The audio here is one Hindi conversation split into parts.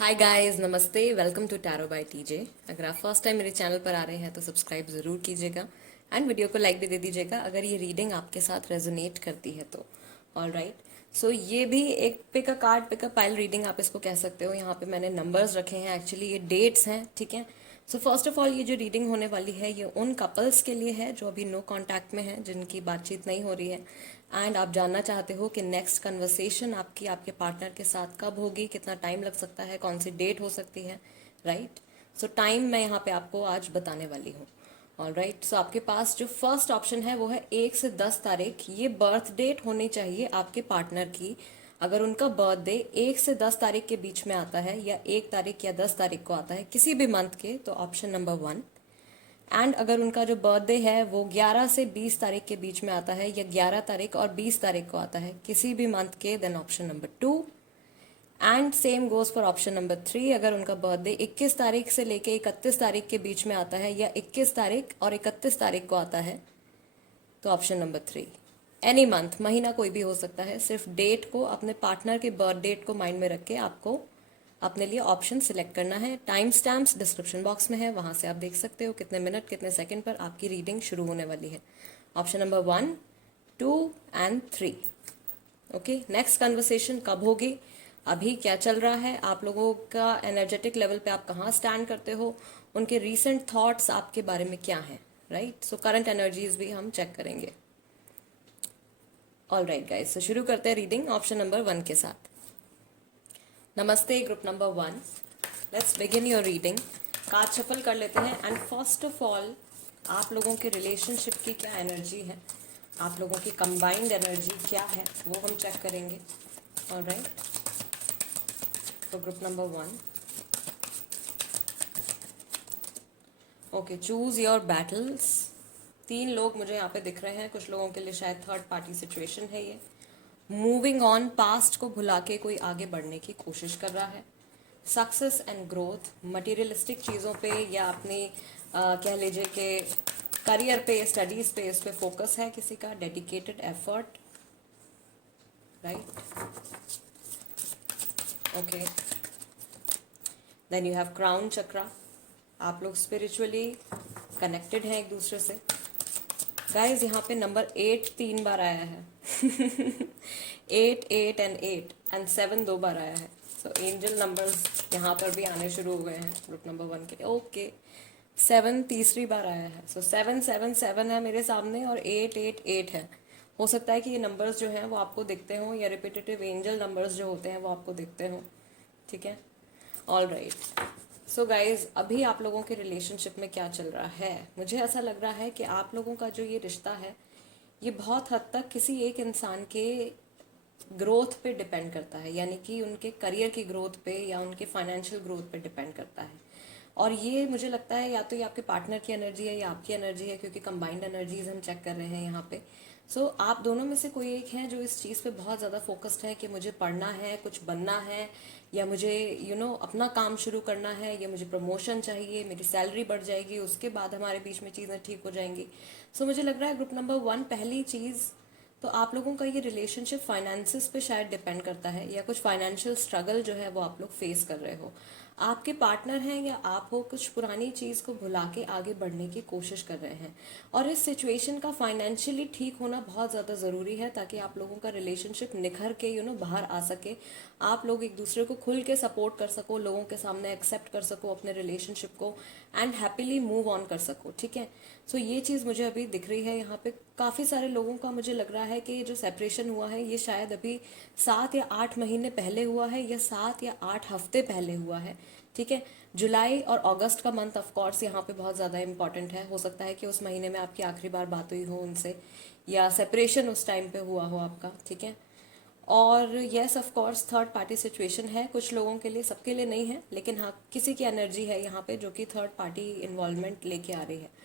हाय गाइस, नमस्ते। Welcome to tarot by TJ. अगर आप फर्स्ट टाइम मेरे चैनल पर आ रहे हैं तो सब्सक्राइब ज़रूर कीजिएगा एंड वीडियो को लाइक भी दे दीजिएगा अगर ये रीडिंग आपके साथ रेजोनेट करती है तो। ऑल राइट, सो ये भी एक pick a card pick a pile reading आप इसको कह सकते हो। यहाँ पे मैंने नंबर्स रखे हैं, एक्चुअली ये डेट्स हैं, ठीक है। सो फर्स्ट ऑफ ऑल ये जो रीडिंग होने वाली है ये उन कपल्स के लिए है जो अभी नो कांटेक्ट में हैं, जिनकी बातचीत नहीं हो रही है एंड आप जानना चाहते हो कि नेक्स्ट कन्वर्सेशन आपकी आपके पार्टनर के साथ कब होगी, कितना टाइम लग सकता है, कौन सी डेट हो सकती है, राइट। सो टाइम मैं यहाँ पे आपको आज बताने वाली हूँ। ऑल राइट, सो आपके पास जो फर्स्ट ऑप्शन है वो है 1 से 10 तारीख। ये बर्थ डेट होनी चाहिए आपके पार्टनर की। अगर उनका बर्थडे 1 से 10 तारीख के बीच में आता है या 1 तारीख या 10 तारीख को आता है किसी भी मंथ के, तो ऑप्शन नंबर 1। एंड अगर उनका जो बर्थडे है वो 11 से 20 तारीख के बीच में आता है या 11 तारीख और 20 तारीख को आता है किसी भी मंथ के, then option number 2। And same goes for option number 3। अगर उनका बर्थडे 21 तारीख से लेके 31 तारीख के बीच में आता है या 21 तारीख और 31 तारीख को आता है तो ऑप्शन नंबर 3। एनी मंथ, महीना कोई भी हो सकता है, सिर्फ डेट को, अपने पार्टनर के बर्थ डेट को माइंड में रख के आपको अपने लिए ऑप्शन सिलेक्ट करना है। टाइम स्टैम्प्स डिस्क्रिप्शन बॉक्स में है, वहां से आप देख सकते हो कितने मिनट कितने सेकंड पर आपकी रीडिंग शुरू होने वाली है। Option number 1, 2 and 3। Okay, next conversation कब होगी, अभी क्या चल रहा है, आप लोगों का एनर्जेटिक लेवल पे आप कहाँ स्टैंड करते हो, उनके रीसेंट थॉट्स आपके बारे में क्या हैं, राइट। सो करंट एनर्जीज भी हम चेक करेंगे। ऑल राइट गाइज, तो शुरू करते हैं रीडिंग ऑप्शन नंबर 1 के साथ। नमस्ते group number 1, let's begin your reading. Card shuffle कर लेते हैं एंड फर्स्ट ऑफ ऑल आप लोगों के रिलेशनशिप की क्या एनर्जी है, आप लोगों की कंबाइंड एनर्जी क्या है वो हम चेक करेंगे। ऑल राइट, तो group number 1, okay, choose your battles. 3 लोग मुझे यहाँ पे दिख रहे हैं, कुछ लोगों के लिए शायद थर्ड पार्टी सिचुएशन है ये। मूविंग ऑन, पास्ट को भुला के कोई आगे बढ़ने की कोशिश कर रहा है। सक्सेस एंड ग्रोथ, मटेरियलिस्टिक चीज़ों पे या अपनी कह लीजिए कि करियर पे, स्टडीज पे, इस पे फोकस है किसी का, dedicated effort, right. Okay, then you have crown chakra, आप लोग स्पिरिचुअली कनेक्टेड हैं एक दूसरे से। गाइज यहाँ पे नंबर 8 3 बार आया है 8 8 एंड 8 एंड 7 2 बार आया है। सो एंजल नंबर्स यहाँ पर भी आने शुरू हो गए हैं ग्रुप नंबर 1 के लिए। ओके, 7 तीसरी बार आया है। सो 7 7 7 है मेरे सामने और 8 8 8 है। हो सकता है कि ये नंबर्स जो हैं वो आपको दिखते हों या रिपीटेटिव एंजल नंबर्स जो होते हैं वो आपको दिखते हों, ठीक है। ऑल राइट, सो गाइज अभी आप लोगों के रिलेशनशिप में क्या चल रहा है, मुझे ऐसा लग रहा है कि आप लोगों का जो ये रिश्ता है ये बहुत हद तक किसी एक इंसान के ग्रोथ पे डिपेंड करता है, यानी कि उनके करियर की ग्रोथ पे या उनके फाइनेंशियल ग्रोथ पे डिपेंड करता है। और ये मुझे लगता है या तो ये आपके पार्टनर की एनर्जी है या आपकी एनर्जी है, क्योंकि कंबाइंड एनर्जीज हम चेक कर रहे हैं यहाँ पे। सो आप दोनों में से कोई एक है जो इस चीज़ पे बहुत ज़्यादा फोकस्ड है कि मुझे पढ़ना है, कुछ बनना है, या मुझे अपना काम शुरू करना है, या मुझे प्रमोशन चाहिए, मेरी सैलरी बढ़ जाएगी, उसके बाद हमारे बीच में चीज़ें ठीक हो जाएंगी। सो मुझे लग रहा है ग्रुप नंबर 1, पहली चीज़ तो आप लोगों का ये रिलेशनशिप फाइनेंसिस पे शायद डिपेंड करता है, या कुछ फाइनेंशियल स्ट्रगल जो है वो आप लोग फेस कर रहे हो। आपके पार्टनर हैं या आप हो, कुछ पुरानी चीज़ को भुला के आगे बढ़ने की कोशिश कर रहे हैं। और इस सिचुएशन का फाइनेंशियली ठीक होना बहुत ज़्यादा ज़रूरी है ताकि आप लोगों का रिलेशनशिप निखर के बाहर आ सके, आप लोग एक दूसरे को खुल के सपोर्ट कर सको, लोगों के सामने एक्सेप्ट कर सको अपने रिलेशनशिप को एंड हैप्पीली मूव ऑन कर सको, ठीक है। सो ये चीज़ मुझे अभी दिख रही है यहाँ पे। काफ़ी सारे लोगों का मुझे लग रहा है कि ये जो सेपरेशन हुआ है ये शायद अभी 7 या 8 महीने पहले हुआ है या 7 या 8 हफ्ते पहले हुआ है, ठीक है। जुलाई और अगस्त का मंथ ऑफ कोर्स यहाँ पे बहुत ज़्यादा इंपॉर्टेंट है। हो सकता है कि उस महीने में आपकी आखिरी बार बात हुई हो उनसे, या सेपरेशन उस टाइम पे हुआ हो आपका, ठीक है। और yes of course third party situation है कुछ लोगों के लिए, सबके लिए नहीं है, लेकिन हाँ किसी की एनर्जी है यहाँ पे जो कि थर्ड पार्टी इन्वॉल्वमेंट लेके आ रही है।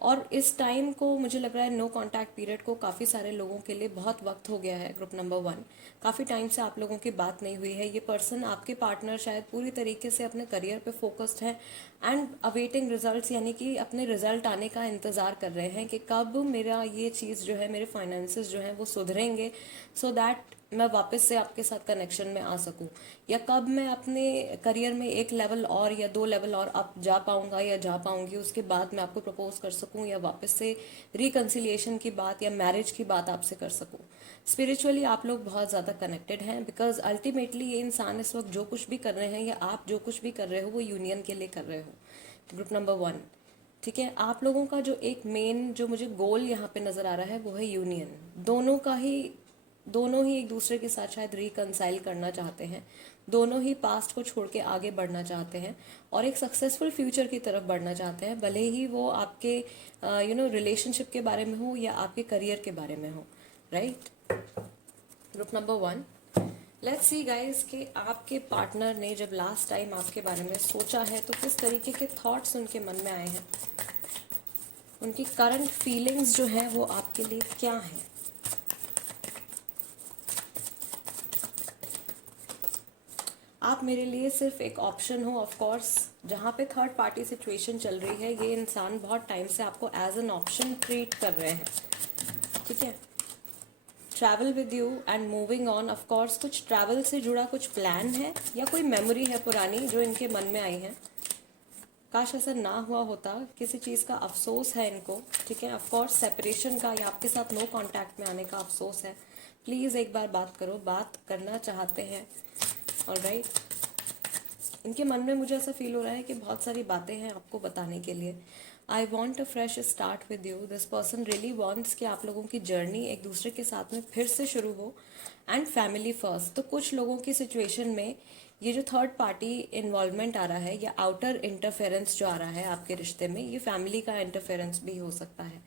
और इस टाइम को मुझे लग रहा है नो कांटेक्ट पीरियड को काफ़ी सारे लोगों के लिए बहुत वक्त हो गया है ग्रुप नंबर 1। काफ़ी टाइम से आप लोगों की बात नहीं हुई है। ये पर्सन, आपके पार्टनर, शायद पूरी तरीके से अपने करियर पे फोकस्ड है एंड अवेटिंग रिजल्ट्स, यानी कि अपने रिजल्ट आने का इंतज़ार कर रहे हैं कि कब मेरा ये चीज़ जो है, मेरे फाइनेंसेस जो हैं वो सुधरेंगे, सो दैट मैं वापस से आपके साथ कनेक्शन में आ सकूं, या कब मैं अपने करियर में एक लेवल और या 2 लेवल और अप जा पाऊंगा या जा पाऊंगी, उसके बाद मैं आपको प्रपोज कर सकूं या वापस से रिकन्सिलिएशन की बात या मैरिज की बात आपसे कर सकूं। स्पिरिचुअली आप लोग बहुत ज़्यादा कनेक्टेड हैं, बिकॉज अल्टीमेटली ये इंसान इस वक्त जो कुछ भी कर रहे हैं या आप जो कुछ भी कर रहे हो वो यूनियन के लिए कर रहे हो। ग्रुप नंबर 1, ठीक है। आप लोगों का जो एक मेन जो मुझे गोल यहाँ पे नज़र आ रहा है वो है यूनियन। दोनों ही एक दूसरे के साथ शायद रिकनसाइल करना चाहते हैं, दोनों ही पास्ट को छोड़ के आगे बढ़ना चाहते हैं और एक सक्सेसफुल फ्यूचर की तरफ बढ़ना चाहते हैं, भले ही वो आपके रिलेशनशिप के बारे में हो या आपके करियर के बारे में हो, right. Group number 1, let's see guys कि आपके पार्टनर ने जब लास्ट टाइम आपके बारे में सोचा है तो किस तरीके के थॉट्स उनके मन में आए हैं, उनकी करंट फीलिंग्स जो हैं वो आपके लिए क्या हैं। आप मेरे लिए सिर्फ एक ऑप्शन हो, ऑफ कोर्स। जहाँ पे थर्ड पार्टी सिचुएशन चल रही है, ये इंसान बहुत टाइम से आपको एज एन ऑप्शन ट्रीट कर रहे हैं, ठीक है। Travel with you and moving on, of course कुछ ट्रैवल से जुड़ा कुछ प्लान है या कोई मेमोरी है पुरानी जो इनके मन में आई है। काश ऐसा ना हुआ होता, किसी चीज़ का अफसोस है इनको, ठीक है। ऑफ कोर्स सेपरेशन का या आपके साथ नो कांटेक्ट में आने का अफसोस है। प्लीज़ एक बार बात करो, बात करना चाहते हैं, ऑलराइट। इनके मन में मुझे ऐसा फील हो रहा है कि बहुत सारी बातें हैं आपको बताने के लिए। I want a fresh start with you. This person really wants कि आप लोगों की जर्नी एक दूसरे के साथ में फिर से शुरू हो, एंड फैमिली फर्स्ट। तो कुछ लोगों की सिचुएशन में ये जो थर्ड पार्टी इन्वॉल्वमेंट आ रहा है या आउटर इंटरफेरेंस जो आ रहा है आपके रिश्ते में, ये फैमिली का इंटरफेरेंस भी हो सकता है,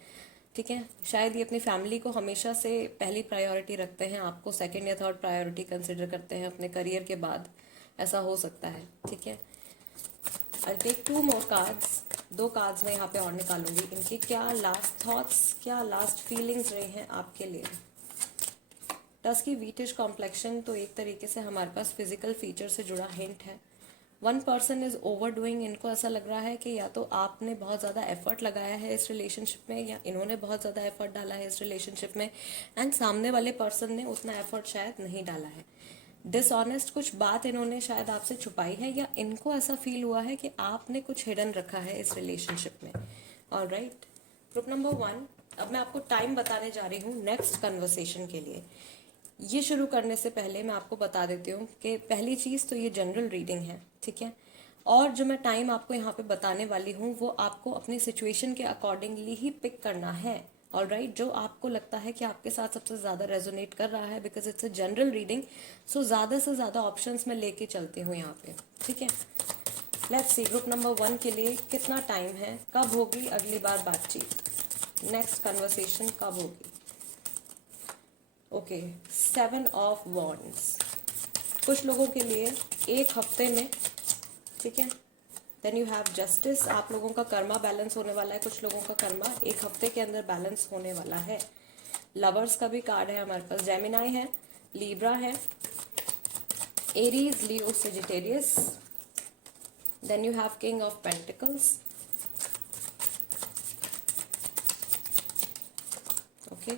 ठीक है। शायद ये अपनी फैमिली को हमेशा से पहली प्रायोरिटी रखते हैं, आपको सेकंड या थर्ड प्रायोरिटी कंसिडर करते हैं अपने करियर के बाद, ऐसा हो सकता है, ठीक है। I take 2 more cards, 2 cards मैं यहाँ पे और निकालूंगी। इनके क्या लास्ट थॉट्स, क्या लास्ट फीलिंग्स रहे हैं आपके लिए। डस्की वीटिश कॉम्प्लेक्शन, तो एक तरीके से हमारे पास फिजिकल फीचर से जुड़ा हिंट है। 1 पर्सन इज ओवर डूइंग, इनको ऐसा लग रहा है कि या तो आपने बहुत ज़्यादा एफर्ट लगाया है इस रिलेशनशिप में या इन्होंने बहुत ज़्यादा एफर्ट डाला है इस रिलेशनशिप में, एंड सामने वाले पर्सन ने उतना एफर्ट शायद नहीं डाला है। डिसऑनेस्ट कुछ बात इन्होंने शायद आपसे छुपाई है, या इनको ऐसा फील हुआ है कि आपने कुछ हिडन रखा है इस रिलेशनशिप में, ऑलराइट। ग्रुप नंबर 1, अब मैं आपको टाइम बताने जा रही हूँ नेक्स्ट कन्वर्सेशन के लिए। ये शुरू करने से पहले मैं आपको बता देती हूँ कि पहली चीज़ तो ये जनरल रीडिंग है, ठीक है। और जो मैं टाइम आपको यहाँ पे बताने वाली हूँ वो आपको अपनी सिचुएशन के अकॉर्डिंगली ही पिक करना है, ऑलराइट। जो आपको लगता है कि आपके साथ सबसे ज़्यादा रेजोनेट कर रहा है, because it's a general reading, so ज़्यादा से ज़्यादा ऑप्शंस मैं लेके चलती हूँ यहाँ पे, ठीक है। लेट्स सी ग्रुप नंबर 1 के लिए कितना टाइम है, कब होगी अगली बार बातचीत, नेक्स्ट कन्वर्सेशन कब होगी। ओके, 7 ऑफ वॉन्ड्स, कुछ लोगों के लिए 1 हफ्ते में, ठीक है। देन यू हैव जस्टिस, आप लोगों का कर्मा बैलेंस होने वाला है, कुछ लोगों का कर्मा 1 हफ्ते के अंदर बैलेंस होने वाला है। लवर्स का भी कार्ड है हमारे पास, जेमिनाई है, लीब्रा है, Aries, Leo, Sagittarius. Then you have king of pentacles, okay.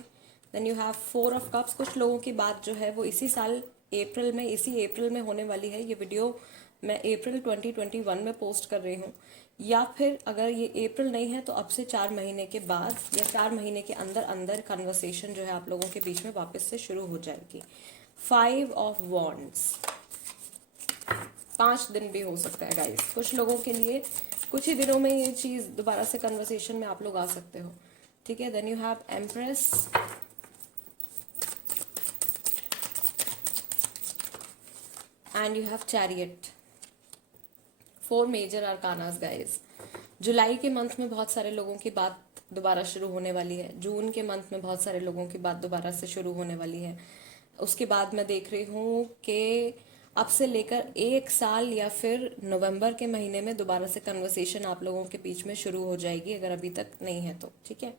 Then you have 4 of cups, कुछ लोगों की बात जो है वो इसी साल अप्रैल में, इसी अप्रैल में होने वाली है। ये वीडियो मैं अप्रैल 2021 में पोस्ट कर रही हूँ, या फिर अगर ये अप्रैल नहीं है तो अब से 4 महीने के बाद या 4 महीने के अंदर अंदर कन्वर्सेशन जो है आप लोगों के बीच में वापस से शुरू हो जाएगी। 5 ऑफ वॉन्ड्स, 5 दिन भी हो सकता है गाइस, कुछ लोगों के लिए कुछ ही दिनों में ये चीज़ दोबारा से कन्वर्सेशन में आप लोग आ सकते हो, ठीक है। Then you have empress, and you have chariot. 4 major arcanas guys. जुलाई के मंथ में बहुत सारे लोगों की बात दोबारा शुरू होने वाली है, जून के मंथ में बहुत सारे लोगों की बात दोबारा से शुरू होने वाली है। उसके बाद मैं देख रही हूँ कि अब से लेकर 1 साल या फिर नवंबर के महीने में दोबारा से कन्वर्सेशन आप लोगों के बीच में शुरू हो जाएगी, अगर अभी तक नहीं है तो, ठीक है।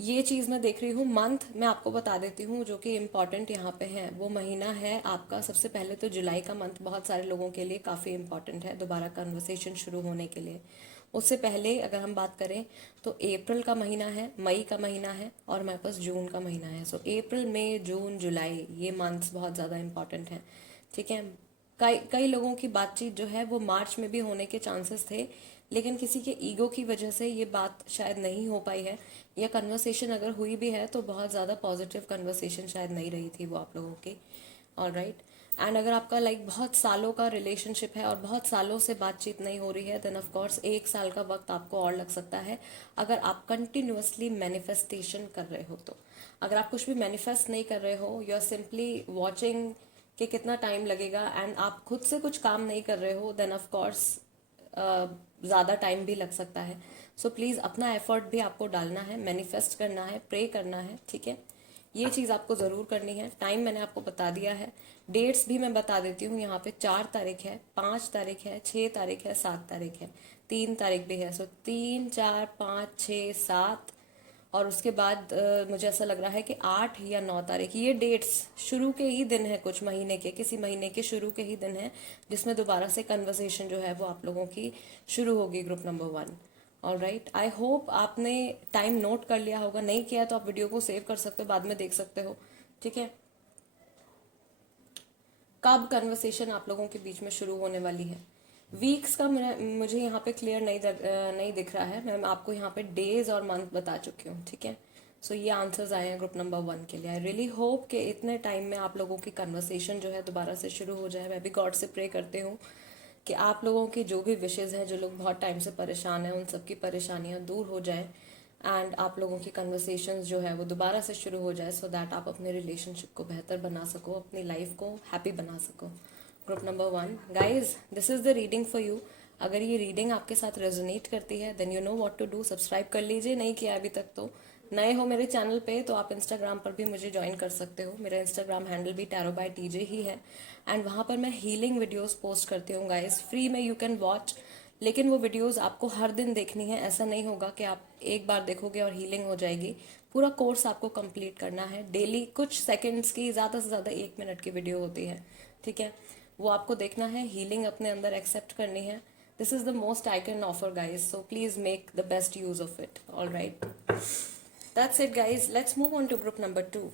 ये चीज़ मैं देख रही हूँ। मंथ मैं आपको बता देती हूँ जो कि इम्पॉर्टेंट यहाँ पे है, वो महीना है आपका। सबसे पहले तो जुलाई का मंथ बहुत सारे लोगों के लिए काफ़ी इम्पॉर्टेंट है दोबारा कन्वर्सेशन शुरू होने के लिए। उससे पहले अगर हम बात करें तो अप्रैल का महीना है, मई का महीना है और हमारे पास जून का महीना है। सो अप्रैल, मई, जून, जुलाई, ये मंथ्स बहुत ज़्यादा इम्पॉर्टेंट हैं। ठीक है। कई कई लोगों की बातचीत जो है वो मार्च में भी होने के चांसेस थे, लेकिन किसी के ईगो की वजह से ये बात शायद नहीं हो पाई है, या कन्वर्सेशन अगर हुई भी है तो बहुत ज़्यादा पॉजिटिव कन्वर्सेशन शायद नहीं रही थी वो आप लोगों की। All right. एंड अगर आपका बहुत सालों का रिलेशनशिप है और बहुत सालों से बातचीत नहीं हो रही है, देन ऑफ कोर्स 1 साल का वक्त आपको और लग सकता है अगर आप कंटिन्यूअसली मैनिफेस्टेशन कर रहे हो तो। अगर आप कुछ भी मैनिफेस्ट नहीं कर रहे हो, यू आर सिंपली वॉचिंग कि कितना टाइम लगेगा, एंड आप खुद से कुछ काम नहीं कर रहे हो, देन ऑफ कोर्स ज़्यादा टाइम भी लग सकता है। सो प्लीज़ अपना एफर्ट भी आपको डालना है, मैनिफेस्ट करना है, प्रे करना है। ठीक है, ये चीज़ आपको ज़रूर करनी है। टाइम मैंने आपको बता दिया है, डेट्स भी मैं बता देती हूँ। यहाँ पे 4 तारीख है, 5 तारीख है, 6 तारीख है, 7 तारीख है, 3 तारीख भी है। सो 3, 4, 5, 6, 7, और उसके बाद मुझे ऐसा लग रहा है कि 8 या 9 तारीख, ये डेट्स शुरू के ही दिन है, कुछ महीने के, किसी महीने के शुरू के ही दिन है जिसमें दोबारा से कन्वर्सेशन जो है वो आप लोगों की शुरू होगी, group number 1। All right, I hope आपने टाइम नोट कर लिया होगा। नहीं किया तो आप वीडियो को सेव कर सकते हो, बाद में देख सकते हो। ठीक है, कब कन्वर्सेशन आप लोगों के बीच में शुरू होने वाली है? वीक्स का मुझे यहाँ पे क्लियर नहीं दिख रहा है। मैं आपको यहाँ पे डेज और मंथ बता चुकी हूँ। ठीक है, सो ये आंसर्स आए हैं ग्रुप नंबर 1 के लिए। आई रियली होप कि इतने टाइम में आप लोगों की कन्वर्सेशन जो है दोबारा से शुरू हो जाए। मैं भी गॉड से प्रे करती हूँ कि आप लोगों की जो भी विशेज़ हैं, जो लोग बहुत टाइम से परेशान हैं, उन सबकी परेशानियाँ दूर हो जाए, एंड आप लोगों की कन्वर्सेशंस जो है वो दोबारा से शुरू हो जाए, सो दैट आप अपने रिलेशनशिप को बेहतर बना सको, अपनी लाइफ को हैप्पी बना सको। Group number 1 guys, this is the reading for you. अगर ये रीडिंग आपके साथ रेजोनेट करती है, then you know what to do. Subscribe कर लीजिए, नहीं किया अभी तक तो। नए हो मेरे चैनल पे तो आप इंस्टाग्राम पर भी मुझे ज्वाइन कर सकते हो। मेरा इंस्टाग्राम हैंडल भी टैरो बाय टीजे ही है, एंड वहाँ पर मैं हीलिंग वीडियोस पोस्ट करती हूँ गाइज, फ्री में यू कैन वॉच। लेकिन वो वीडियोस आपको हर दिन देखनी है, ऐसा नहीं होगा कि आप एक बार देखोगे और हीलिंग हो जाएगी। पूरा कोर्स आपको कंप्लीट करना है। डेली कुछ सेकंड्स की, ज़्यादा से ज़्यादा 1 मिनट की वीडियो होती है। ठीक है, वो आपको देखना है, हीलिंग अपने अंदर एक्सेप्ट करनी है। This is the most I can offer guys, so please make the best use of it. All right, that's it guys, let's move on to group number 2।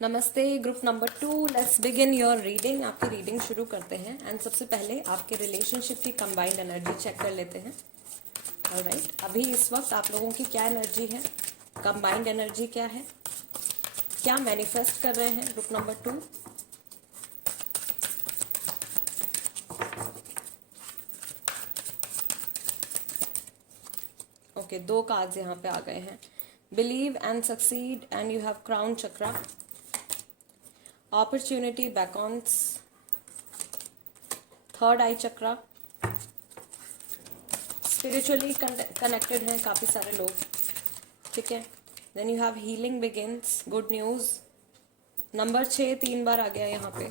नमस्ते group number 2, let's begin your reading. आपकी रीडिंग शुरू करते हैं, एंड सबसे पहले आपके रिलेशनशिप की कंबाइंड एनर्जी चेक कर लेते हैं। ऑलराइट, अभी इस वक्त आप लोगों की क्या एनर्जी है, कंबाइंड एनर्जी क्या है, क्या मैनिफेस्ट कर रहे हैं ग्रुप नंबर 2। ओके, 2 कार्ड्स यहाँ पे आ गए हैं। Believe and succeed, and you have crown chakra, opportunity beckons, third eye chakra, spiritually connected हैं काफ़ी सारे लोग। ठीक है, then you have healing begins, good news. Number 6 3 बार आ गया यहाँ पे।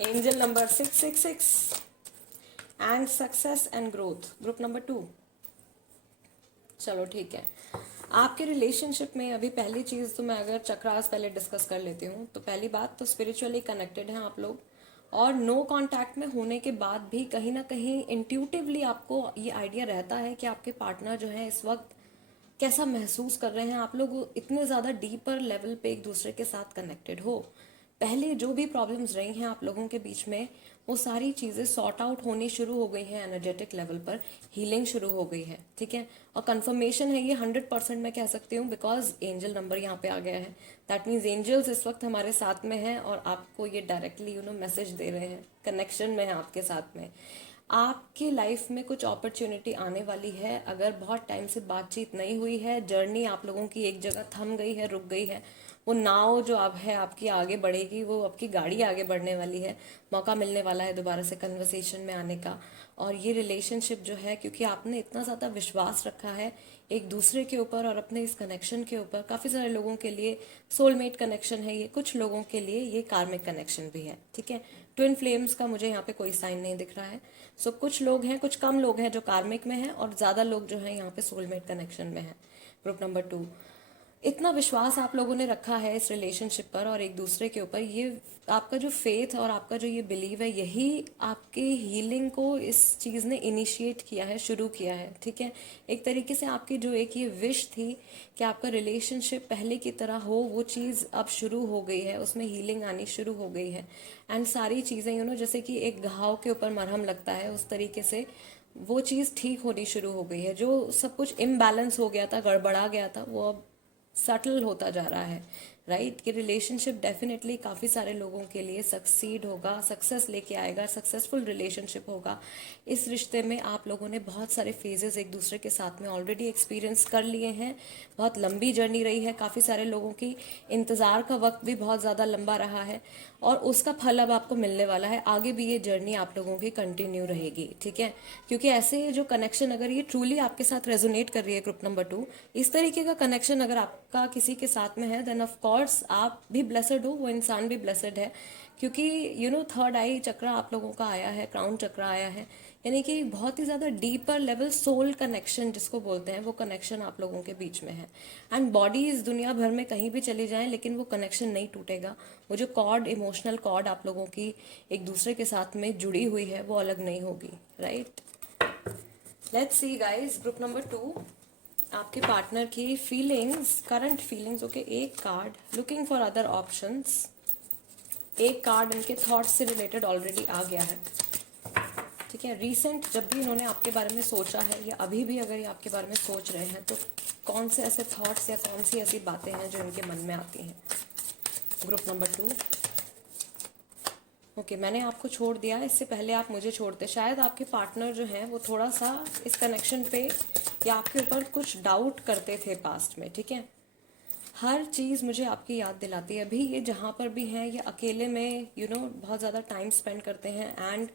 Angel number 666, and success and growth, group number 2। चलो ठीक है, आपके रिलेशनशिप में अभी पहली चीज़ तो मैं अगर चक्रास पहले डिस्कस कर लेती हूँ, तो पहली बात तो स्पिरिचुअली कनेक्टेड हैं आप लोग, और नो कांटेक्ट में होने के बाद भी कहीं ना कहीं इंट्यूटिवली आपको ये आइडिया रहता है कि आपके पार्टनर जो है इस वक्त कैसा महसूस कर रहे हैं। आप लोग इतने ज़्यादा डीपर लेवल पे एक दूसरे के साथ कनेक्टेड हो। पहले जो भी प्रॉब्लम्स रही हैं आप लोगों के बीच में, वो सारी चीज़ें सॉर्ट आउट होनी शुरू हो गई हैं एनर्जेटिक लेवल पर, हीलिंग शुरू हो गई है। ठीक है, और कंफर्मेशन है ये 100% मैं कह सकती हूँ, बिकॉज एंजल नंबर यहाँ पे आ गया है। दैट मीन्स एंजल्स इस वक्त हमारे साथ में हैं और आपको ये डायरेक्टली मैसेज दे रहे हैं, कनेक्शन में है आपके साथ में। आपकी लाइफ में कुछ अपॉर्चुनिटी आने वाली है। अगर बहुत टाइम से बातचीत नहीं हुई है, जर्नी आप लोगों की एक जगह थम गई है, रुक गई है, वो नाव जो अब है आपकी आगे बढ़ेगी, वो आपकी गाड़ी आगे बढ़ने वाली है। मौका मिलने वाला है दोबारा से कन्वर्सेशन में आने का। और ये रिलेशनशिप जो है, क्योंकि आपने इतना ज़्यादा विश्वास रखा है एक दूसरे के ऊपर और अपने इस कनेक्शन के ऊपर, काफ़ी सारे लोगों के लिए सोलमेट कनेक्शन है ये, कुछ लोगों के लिए ये कार्मिक कनेक्शन भी है। ठीक है, ट्विन फ्लेम्स का मुझे यहाँ पे कोई साइन नहीं दिख रहा है। सो कुछ लोग हैं, कुछ कम लोग हैं जो कार्मिक में हैं, और ज़्यादा लोग जो हैं यहाँ पे सोलमेट कनेक्शन में हैं। ग्रुप नंबर 2, इतना विश्वास आप लोगों ने रखा है इस रिलेशनशिप पर और एक दूसरे के ऊपर, ये आपका जो फेथ और आपका जो ये बिलीव है, यही आपके हीलिंग को इस चीज़ ने इनिशिएट किया है, शुरू किया है। ठीक है, एक तरीके से आपकी जो एक ये विश थी कि आपका रिलेशनशिप पहले की तरह हो, वो चीज़ अब शुरू हो गई है, उसमें हीलिंग आनी शुरू हो गई है। एंड सारी चीज़ें जैसे कि एक घाव के ऊपर मरहम लगता है, उस तरीके से वो चीज़ ठीक होनी शुरू हो गई है। जो सब कुछ इम्बैलेंस हो गया था, गड़बड़ा गया था, वो अब सटल होता जा रहा है। राइट, कि रिलेशनशिप डेफिनेटली काफ़ी सारे लोगों के लिए सक्सीड होगा, सक्सेस लेके आएगा, सक्सेसफुल रिलेशनशिप होगा। इस रिश्ते में आप लोगों ने बहुत सारे फेजेस एक दूसरे के साथ में ऑलरेडी एक्सपीरियंस कर लिए हैं। बहुत लंबी जर्नी रही है, काफ़ी सारे लोगों की इंतज़ार का वक्त भी बहुत ज़्यादा लंबा रहा है, और उसका फल अब आपको मिलने वाला है। आगे भी ये जर्नी आप लोगों की कंटिन्यू रहेगी। ठीक है, क्योंकि ऐसे जो कनेक्शन अगर ये ट्रूली आपके साथ रेजोनेट कर रही है ग्रुप नंबर 2, इस तरीके का कनेक्शन अगर आपका किसी के साथ में है, देन ऑफ कोर्स आप भी ब्लेसड हो, वो इंसान भी ब्लेसड है। क्योंकि थर्ड आई चक्र आप लोगों का आया है, क्राउन चक्र आया है, यानी कि बहुत ही ज़्यादा डीपर लेवल सोल कनेक्शन जिसको बोलते हैं, वो कनेक्शन आप लोगों के बीच में है। एंड बॉडीज दुनिया भर में कहीं भी चली जाएं, लेकिन वो कनेक्शन नहीं टूटेगा। वो जो कॉर्ड, इमोशनल कॉर्ड आप लोगों की एक दूसरे के साथ में जुड़ी हुई है, वो अलग नहीं होगी। Right, let's see guys, group number 2, आपके पार्टनर की फीलिंग्स, करंट फीलिंग्स। ओके, एक card, looking for other options. एक कार्ड इनके थॉट्स से रिलेटेड ऑलरेडी आ गया है। ठीक है, रीसेंट जब भी इन्होंने आपके बारे में सोचा है, या अभी भी अगर ये आपके बारे में सोच रहे हैं, तो कौन से ऐसे थॉट्स या कौन सी ऐसी बातें हैं जो इनके मन में आती हैं। ग्रुप नंबर 2, ओके, मैंने आपको छोड़ दिया, इससे पहले आप मुझे छोड़ते। शायद आपके पार्टनर जो हैं वो थोड़ा सा इस कनेक्शन पे या आपके ऊपर कुछ डाउट करते थे पास्ट में। ठीक है, हर चीज़ मुझे आपकी याद दिलाती है। अभी ये जहाँ पर भी हैं, ये अकेले में बहुत ज़्यादा टाइम स्पेंड करते हैं, एंड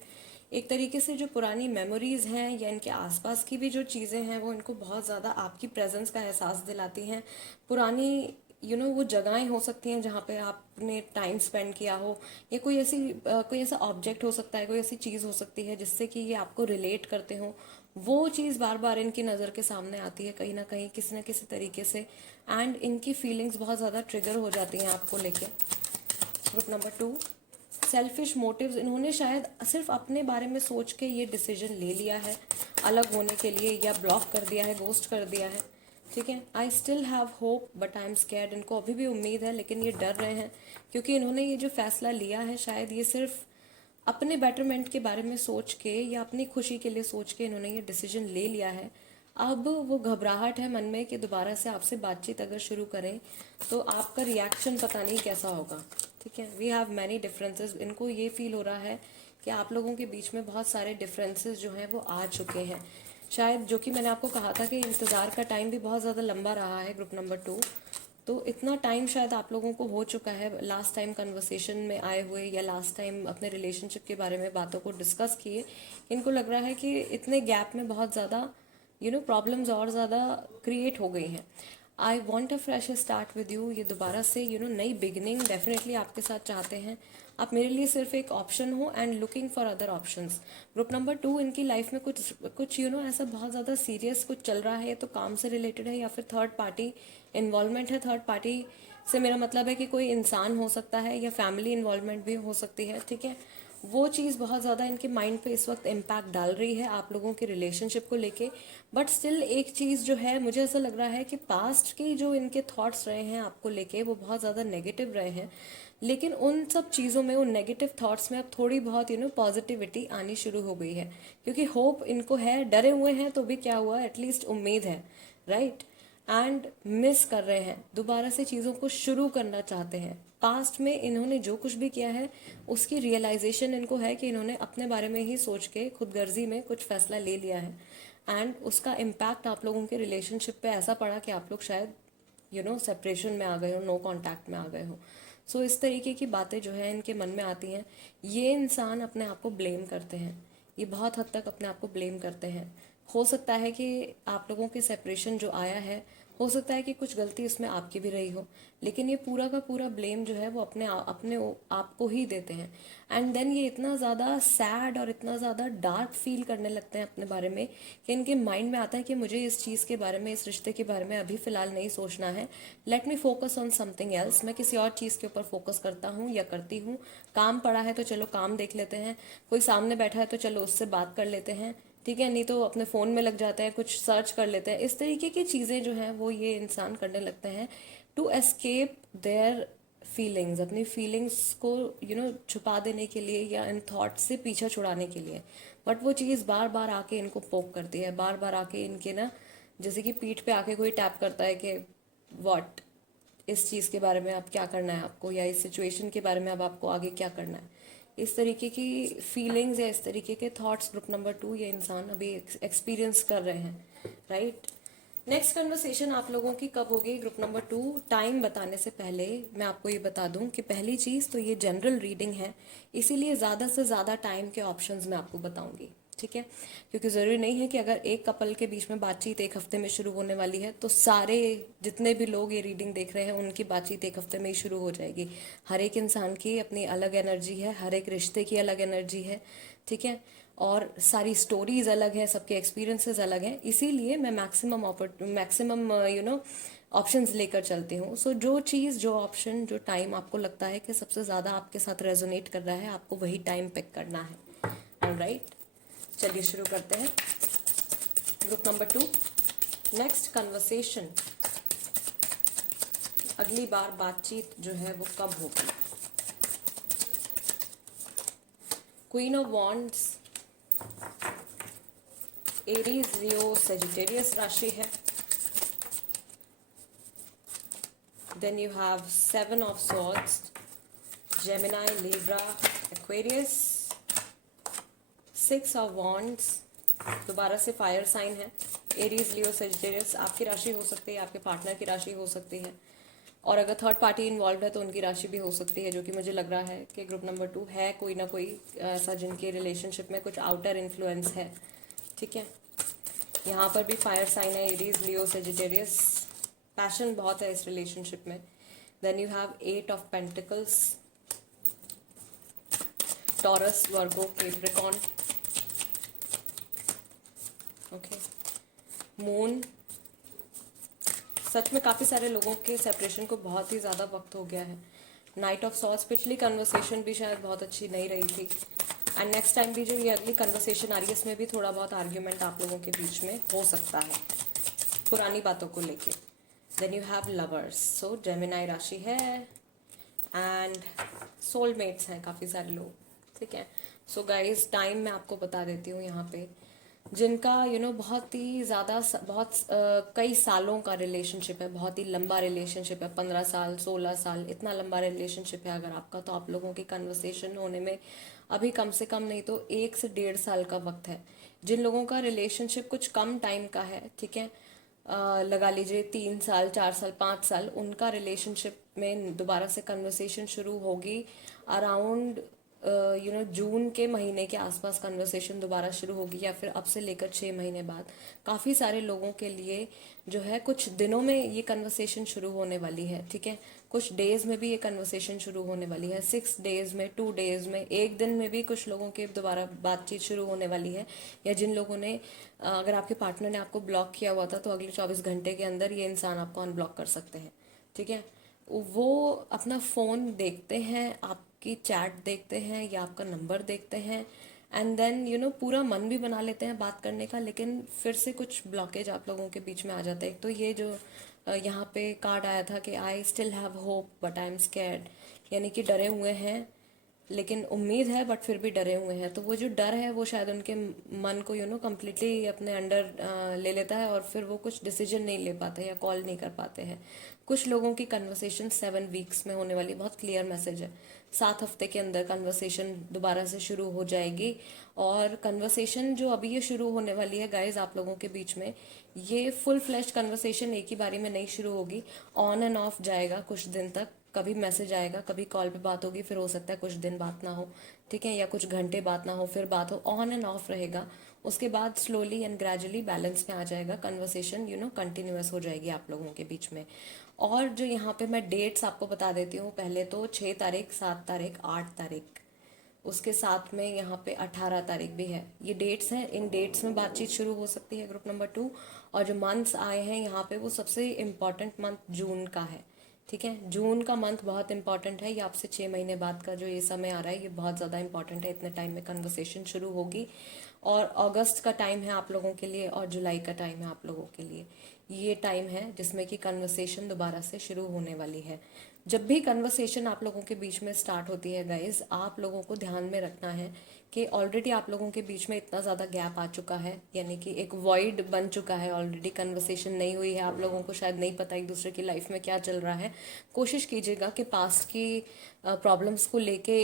एक तरीके से जो पुरानी मेमोरीज हैं या इनके आसपास की भी जो चीज़ें हैं, वो इनको बहुत ज़्यादा आपकी प्रेजेंस का एहसास दिलाती हैं। पुरानी वो जगहें हो सकती हैं जहाँ पे आपने टाइम स्पेंड किया हो, या कोई ऐसा ऑब्जेक्ट हो सकता है, कोई ऐसी चीज़ हो सकती है जिससे कि ये आपको रिलेट करते हो। वो चीज़ बार बार इनकी नज़र के सामने आती है, कहीं ना कहीं, किसी न किसी तरीके से, एंड इनकी फीलिंग्स बहुत ज़्यादा ट्रिगर हो जाती हैं आपको लेके। Group number 2, selfish motives. इन्होंने शायद सिर्फ अपने बारे में सोच के ये डिसीजन ले लिया है अलग होने के लिए, या ब्लॉक कर दिया है, गोस्ट कर दिया है। ठीक है, I still have hope but I am scared. इनको अभी भी उम्मीद है, लेकिन ये डर रहे हैं, क्योंकि इन्होंने ये जो फैसला लिया है, शायद ये सिर्फ अपने बेटरमेंट के बारे में सोच के या अपनी खुशी के लिए सोच के इन्होंने ये डिसीजन ले लिया है। अब वो घबराहट है मन में कि दोबारा से आपसे बातचीत अगर शुरू करें तो आपका रिएक्शन पता नहीं कैसा होगा। ठीक है, वी हैव मैनी डिफरेंसेस। इनको ये फील हो रहा है कि आप लोगों के बीच में बहुत सारे डिफरेंसेस जो हैं वो आ चुके हैं। शायद, जो कि मैंने आपको कहा था कि इंतज़ार का टाइम भी बहुत ज़्यादा लंबा रहा है ग्रुप नंबर 2, तो इतना टाइम शायद आप लोगों को हो चुका है लास्ट टाइम कन्वर्सेशन में आए हुए, या लास्ट टाइम अपने रिलेशनशिप के बारे में बातों को डिस्कस किए। इनको लग रहा है कि इतने गैप में बहुत ज़्यादा प्रॉब्लम्स और ज़्यादा क्रिएट हो गई हैं। I want a fresh start with you. ये दोबारा से नई बिगनिंग डेफिनेटली आपके साथ चाहते हैं। आप मेरे लिए सिर्फ एक ऑप्शन हो, and looking for other options. Group number 2, इनकी लाइफ में कुछ ऐसा बहुत ज़्यादा सीरियस कुछ चल रहा है, या तो काम से रिलेटेड है, या फिर थर्ड पार्टी इन्वॉल्वमेंट है। थर्ड पार्टी से मेरा मतलब है कि कोई इंसान हो सकता है, या फैमिली इन्वॉल्वमेंट भी हो सकती है। ठीक है, वो चीज़ बहुत ज़्यादा इनके माइंड पे इस वक्त इम्पैक्ट डाल रही है आप लोगों के रिलेशनशिप को लेके। बट स्टिल एक चीज़ जो है, मुझे ऐसा लग रहा है कि पास्ट की जो इनके थॉट्स रहे हैं आपको लेके, वो बहुत ज़्यादा नेगेटिव रहे हैं, लेकिन उन सब चीज़ों में, उन नेगेटिव थॉट्स में अब थोड़ी बहुत पॉजिटिविटी आनी शुरू हो गई है, क्योंकि होप इनको है। डरे हुए हैं तो भी क्या हुआ, एटलीस्ट उम्मीद है। राइट, एंड मिस कर रहे हैं, दोबारा से चीज़ों को शुरू करना चाहते हैं। पास्ट में इन्होंने जो कुछ भी किया है, उसकी रियलाइजेशन इनको है कि इन्होंने अपने बारे में ही सोच के खुदगर्जी में कुछ फैसला ले लिया है, एंड उसका इम्पैक्ट आप लोगों के रिलेशनशिप पे ऐसा पड़ा कि आप लोग शायद सेपरेशन में आ गए हो, नो कांटेक्ट में आ गए हो। सो इस तरीके की बातें जो है इनके मन में आती हैं। ये इंसान अपने आप को ब्लेम करते हैं, ये बहुत हद तक अपने आप को ब्लेम करते हैं। हो सकता है कि आप लोगों की सेपरेशन जो आया है हो सकता है कि कुछ गलती इसमें आपकी भी रही हो, लेकिन ये पूरा का पूरा ब्लेम जो है वो अपने आप को ही देते हैं। एंड देन ये इतना ज़्यादा सैड और इतना ज़्यादा डार्क फील करने लगते हैं अपने बारे में कि इनके माइंड में आता है कि मुझे इस चीज़ के बारे में, इस रिश्ते के बारे में अभी फ़िलहाल नहीं सोचना है, let me focus on something else. मैं किसी और चीज़ के ऊपर फोकस करता हूँ या करती हूँ। काम पड़ा है तो चलो काम देख लेते हैं, कोई सामने बैठा है तो चलो उससे बात कर लेते हैं, ठीक है, नहीं तो अपने फ़ोन में लग जाते हैं, कुछ सर्च कर लेते हैं। इस तरीके की चीज़ें जो हैं वो ये इंसान करने लगते हैं टू एस्केप देयर फीलिंग्स, अपनी फीलिंग्स को छुपा देने के लिए या इन थॉट्स से पीछा छुड़ाने के लिए। बट वो चीज़ बार बार आके इनको पोक करती है, बार बार आके इनके ना, जैसे कि पीठ पे आके कोई टैप करता है कि व्हाट, इस चीज़ के बारे में अब क्या करना है आपको, या इस सिचुएशन के बारे में अब आपको आगे क्या करना है। इस तरीके की फीलिंग्स या इस तरीके के थॉट्स ग्रुप नंबर 2 ये इंसान अभी एक्सपीरियंस कर रहे हैं, राइट। नेक्स्ट कन्वर्सेशन आप लोगों की कब होगी ग्रुप नंबर 2? टाइम बताने से पहले मैं आपको ये बता दूं कि पहली चीज़ तो ये जनरल रीडिंग है, इसीलिए ज़्यादा से ज़्यादा टाइम के ऑप्शंस मैं आपको बताऊंगी, ठीक है, क्योंकि ज़रूरी नहीं है कि अगर एक कपल के बीच में बातचीत एक हफ्ते में शुरू होने वाली है तो सारे जितने भी लोग ये रीडिंग देख रहे हैं उनकी बातचीत एक हफ्ते में ही शुरू हो जाएगी। हर एक इंसान की अपनी अलग एनर्जी है, हर एक रिश्ते की अलग एनर्जी है, ठीक है, और सारी स्टोरीज अलग है, सबके एक्सपीरियंसेस अलग हैं, इसीलिए मैं मैक्सिमम ऑप्शंस लेकर चलती हूँ। सो जो चीज़, जो ऑप्शन, जो टाइम आपको लगता है कि सबसे ज़्यादा आपके साथ रेजोनेट कर रहा है, आपको वही टाइम पिक करना है। ऑलराइट, चलिए शुरू करते हैं। ग्रुप नंबर 2, नेक्स्ट कन्वर्सेशन, अगली बार बातचीत जो है वो कब होगी? Queen of wands, Aries, Leo, Sagittarius राशि है। Then you have 7 of swords, Gemini, Libra, Aquarius, 6 of wands, दोबारा से फायर साइन है। एरीज, लियो, सेजिटेरियस आपकी राशि हो सकती है, आपके पार्टनर की राशि हो सकती है, और अगर थर्ड पार्टी इन्वॉल्व है तो उनकी राशि भी हो सकती है, जो कि मुझे लग रहा है कि ग्रुप नंबर 2 है कोई ना कोई ऐसा जिनके रिलेशनशिप में कुछ आउटर इन्फ्लुएंस है, ठीक है। यहाँ पर भी फायर साइन है, एरीज, लियो, सेजिटेरियस, पैशन बहुत है इस रिलेशनशिप में। Then you have 8 of pentacles, Taurus, Virgo, Capricorn, okay, moon. सच में काफ़ी सारे लोगों के सेपरेशन को बहुत ही ज़्यादा वक्त हो गया है। नाइट ऑफ सॉर्ड्स, पिछली कन्वर्सेशन भी शायद बहुत अच्छी नहीं रही थी, एंड नेक्स्ट टाइम भी जो ये अगली कन्वर्सेशन आ रही है इसमें भी थोड़ा बहुत आर्ग्यूमेंट आप लोगों के बीच में हो सकता है पुरानी बातों को लेके। Then you have lovers, so Gemini राशि है, एंड सोलमेट्स हैं काफ़ी सारे लोग, ठीक है। सो गाइज, टाइम मैं आपको बता देती हूँ यहाँ पे, जिनका बहुत ही ज़्यादा कई सालों का रिलेशनशिप है, बहुत ही लंबा रिलेशनशिप है, 15 साल 16 साल, इतना लंबा रिलेशनशिप है अगर आपका, तो आप लोगों की कन्वर्सेशन होने में अभी कम से कम नहीं तो 1 से 1.5 साल का वक्त है। जिन लोगों का रिलेशनशिप कुछ कम टाइम का है, ठीक है, लगा लीजिए 3 साल 4 साल 5 साल, उनका रिलेशनशिप में दोबारा से कन्वर्सेशन शुरू होगी अराउंड जून के महीने के आसपास कन्वर्सेशन दोबारा शुरू होगी, या फिर अब से लेकर 6 महीने बाद। काफ़ी सारे लोगों के लिए जो है कुछ दिनों में ये कन्वर्सेशन शुरू होने वाली है, ठीक है, कुछ डेज में भी ये कन्वर्सेशन शुरू होने वाली है, 6 डेज में, 2 डेज में, एक दिन में भी कुछ लोगों की दोबारा बातचीत शुरू होने वाली है। या जिन लोगों ने, अगर आपके पार्टनर ने आपको ब्लॉक किया हुआ था तो अगले 24 घंटे के अंदर ये इंसान आपको अनब्लॉक कर सकते हैं, ठीक है। वो अपना फ़ोन देखते हैं, आपकी चैट देखते हैं या आपका नंबर देखते हैं, एंड देन पूरा मन भी बना लेते हैं बात करने का, लेकिन फिर से कुछ ब्लॉकेज आप लोगों के बीच में आ जाता है। एक तो ये जो यहाँ पे कार्ड आया था कि I still have hope but I am scared, यानी कि डरे हुए हैं लेकिन उम्मीद है बट फिर भी डरे हुए हैं। तो वो जो डर है वो शायद उनके मन को कम्प्लीटली अपने अंडर ले लेता है, और फिर वो कुछ डिसीजन नहीं ले पाते या कॉल नहीं कर पाते हैं। कुछ लोगों की कन्वर्सेशन 7 वीक्स में होने वाली, बहुत क्लियर मैसेज है, 7 हफ्ते के अंदर कन्वर्सेशन दोबारा से शुरू हो जाएगी। और कन्वर्सेशन जो अभी ये शुरू होने वाली है गाइज आप लोगों के बीच में, ये फुल फ्लैश कन्वर्सेशन एक ही बारी में नहीं शुरू होगी, ऑन एंड ऑफ जाएगा कुछ दिन तक। कभी मैसेज आएगा, कभी कॉल पे बात होगी, फिर हो सकता है कुछ दिन बात ना हो, ठीक है, या कुछ घंटे बात ना हो, फिर बात हो, ऑन एंड ऑफ रहेगा। उसके बाद स्लोली एंड ग्रेजुअली बैलेंस में आ जाएगा, कन्वर्सेशन कंटिन्यूअस हो जाएगी आप लोगों के बीच में। और जो यहाँ पे मैं डेट्स आपको बता देती हूँ, पहले तो 6 तारीख, 7 तारीख, 8 तारीख, उसके साथ में यहाँ पे 18 तारीख भी है। ये डेट्स हैं, इन डेट्स में बातचीत शुरू हो सकती है ग्रुप नंबर 2। और जो मंथ्स आए हैं यहाँ पे, वो सबसे इम्पॉर्टेंट मंथ जून का है। ठीक है, जून का मंथ बहुत इंपॉर्टेंट है। ये आपसे 6 महीने बाद का जो ये समय आ रहा है, ये बहुत ज़्यादा इंपॉर्टेंट है। इतने टाइम में कन्वर्सेशन शुरू होगी। और अगस्त का टाइम है आप लोगों के लिए, और जुलाई का टाइम है आप लोगों के लिए। ये टाइम है जिसमें कि कन्वर्सेशन दोबारा से शुरू होने वाली है। जब भी कन्वर्सेशन आप लोगों के बीच में स्टार्ट होती है गाइज, आप लोगों को ध्यान में रखना है कि ऑलरेडी आप लोगों के बीच में इतना ज़्यादा गैप आ चुका है, यानी कि एक वॉइड बन चुका है। ऑलरेडी कन्वर्सेशन नहीं हुई है, आप लोगों को शायद नहीं पता एक दूसरे की लाइफ में क्या चल रहा है। कोशिश कीजिएगा कि पास्ट की प्रॉब्लम्स को लेके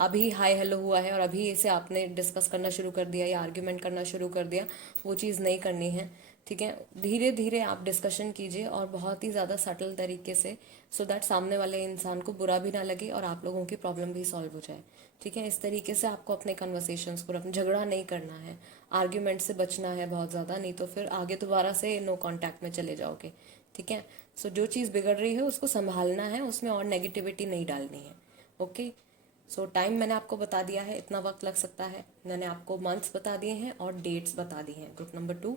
अभी हाय हेलो हुआ है और अभी इसे आपने डिस्कस करना शुरू कर दिया या आर्ग्यूमेंट करना शुरू कर दिया, वो चीज़ नहीं करनी है। ठीक है, धीरे धीरे आप डिस्कशन कीजिए और बहुत ही ज़्यादा सटल तरीके से, सो दैट सामने वाले इंसान को बुरा भी ना लगे और आप लोगों की प्रॉब्लम भी सॉल्व हो जाए। ठीक है, इस तरीके से आपको अपने कन्वर्सेशंस को रखना, झगड़ा नहीं करना है, आर्ग्यूमेंट से बचना है बहुत ज़्यादा, नहीं तो फिर आगे दोबारा से नो कांटेक्ट में चले जाओगे। ठीक है, सो जो चीज़ बिगड़ रही है उसको संभालना है, उसमें और नेगेटिविटी नहीं डालनी है। ओके, सो टाइम मैंने आपको बता दिया है, इतना वक्त लग सकता है। मैंने आपको मंथ्स बता दिए हैं और डेट्स बता दी हैं। Group number 2,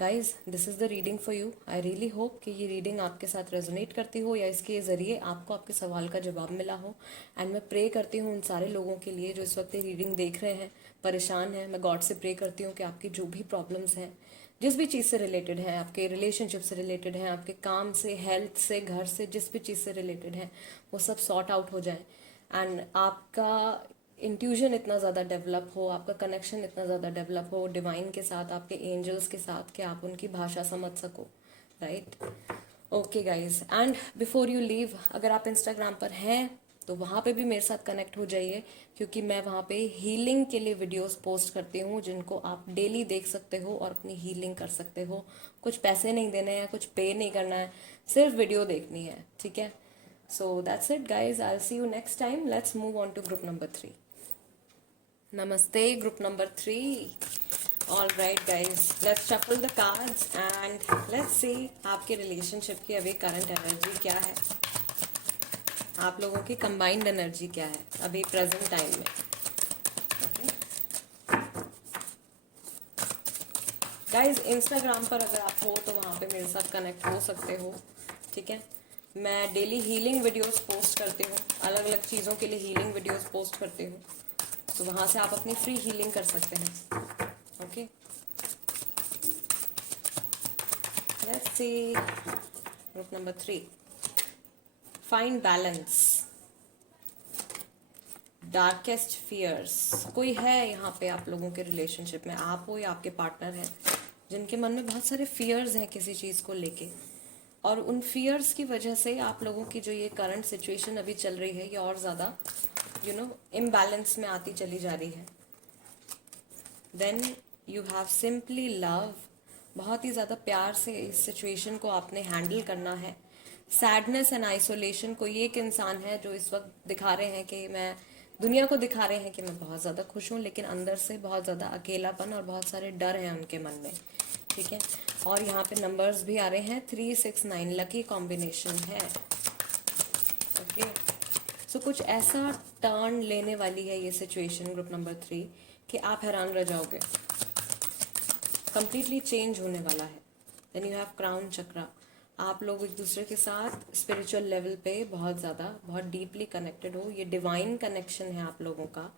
guys this is the reading for you. I really hope कि ये रीडिंग आपके साथ रेजोनेट करती हो या इसके ज़रिए आपको आपके सवाल का जवाब मिला हो। एंड मैं प्रे करती हूँ उन सारे लोगों के लिए जो इस वक्त ये रीडिंग देख रहे हैं, परेशान हैं। मैं गॉड से प्रे करती हूँ कि आपकी जो भी प्रॉब्लम्स हैं, जिस भी चीज़ से रिलेटेड है, आपके रिलेशनशिप से रिलेटेड है, आपके काम से, हेल्थ से, घर से, जिस भी चीज़ से रिलेटेड है, वो सब सॉर्ट आउट हो जाए। एंड आपका इंट्यूजन इतना ज़्यादा डेवलप हो, आपका कनेक्शन इतना ज़्यादा डेवलप हो डिवाइन के साथ, आपके एंजल्स के साथ, कि आप उनकी भाषा समझ सको। Right, okay guys, and before you leave, अगर आप इंस्टाग्राम पर हैं तो वहाँ पे भी मेरे साथ कनेक्ट हो जाइए, क्योंकि मैं वहाँ पे हीलिंग के लिए वीडियोस पोस्ट करती हूँ जिनको आप डेली देख सकते हो और अपनी हीलिंग कर सकते हो। कुछ पैसे नहीं देने हैं, कुछ पे नहीं करना है, सिर्फ वीडियो देखनी है। ठीक है, so that's it guys, I'll see you next time. Let's move on to group number 3. Namaste group number 3. All right guys, let's shuffle the cards and let's see आपके रिलेशनशिप की अभी करंट एनर्जी क्या है, आप लोगों की कंबाइंड एनर्जी क्या है अभी प्रेजेंट टाइम में। गाइज इंस्टाग्राम पर अगर आप हो तो वहाँ पे मेरे साथ कनेक्ट हो सकते हो। ठीक है, मैं डेली हीलिंग वीडियोस पोस्ट करती हूँ, अलग अलग चीज़ों के लिए हीलिंग वीडियोस पोस्ट करती हूँ, तो वहाँ से आप अपनी फ्री हीलिंग कर सकते हैं। Okay, let's see group number 3, find balance, darkest fears. कोई है यहाँ पे आप लोगों के रिलेशनशिप में, आप हो या आपके पार्टनर हैं, जिनके मन में बहुत सारे फियर्स हैं किसी चीज़ को लेके, और उन फियर्स की वजह से आप लोगों की जो ये करंट सिचुएशन अभी चल रही है, ये और ज़्यादा इम्बैलेंस में आती चली जा रही है। Then you have simply love, बहुत ही ज़्यादा प्यार से इस सिचुएशन को आपने हैंडल करना है। सैडनेस एंड आइसोलेशन, कोई एक इंसान है जो इस वक्त दिखा रहे हैं कि मैं, दुनिया को दिखा रहे हैं कि मैं बहुत ज़्यादा खुश हूँ, लेकिन अंदर से बहुत ज़्यादा अकेलापन और बहुत सारे डर हैं उनके मन में। ठीक है, और यहाँ पे नंबर्स भी आ रहे हैं 3, 6, 9, लकी कॉम्बिनेशन है। ओके, सो कुछ ऐसा टर्न लेने वाली है ये सिचुएशन ग्रुप नंबर 3 कि आप हैरान रह जाओगे, कंप्लीटली चेंज होने वाला है। Then you have crown chakra, आप लोग एक दूसरे के साथ स्पिरिचुअल लेवल पे बहुत ज़्यादा, बहुत डीपली कनेक्टेड हो, ये डिवाइन कनेक्शन है आप लोगों का।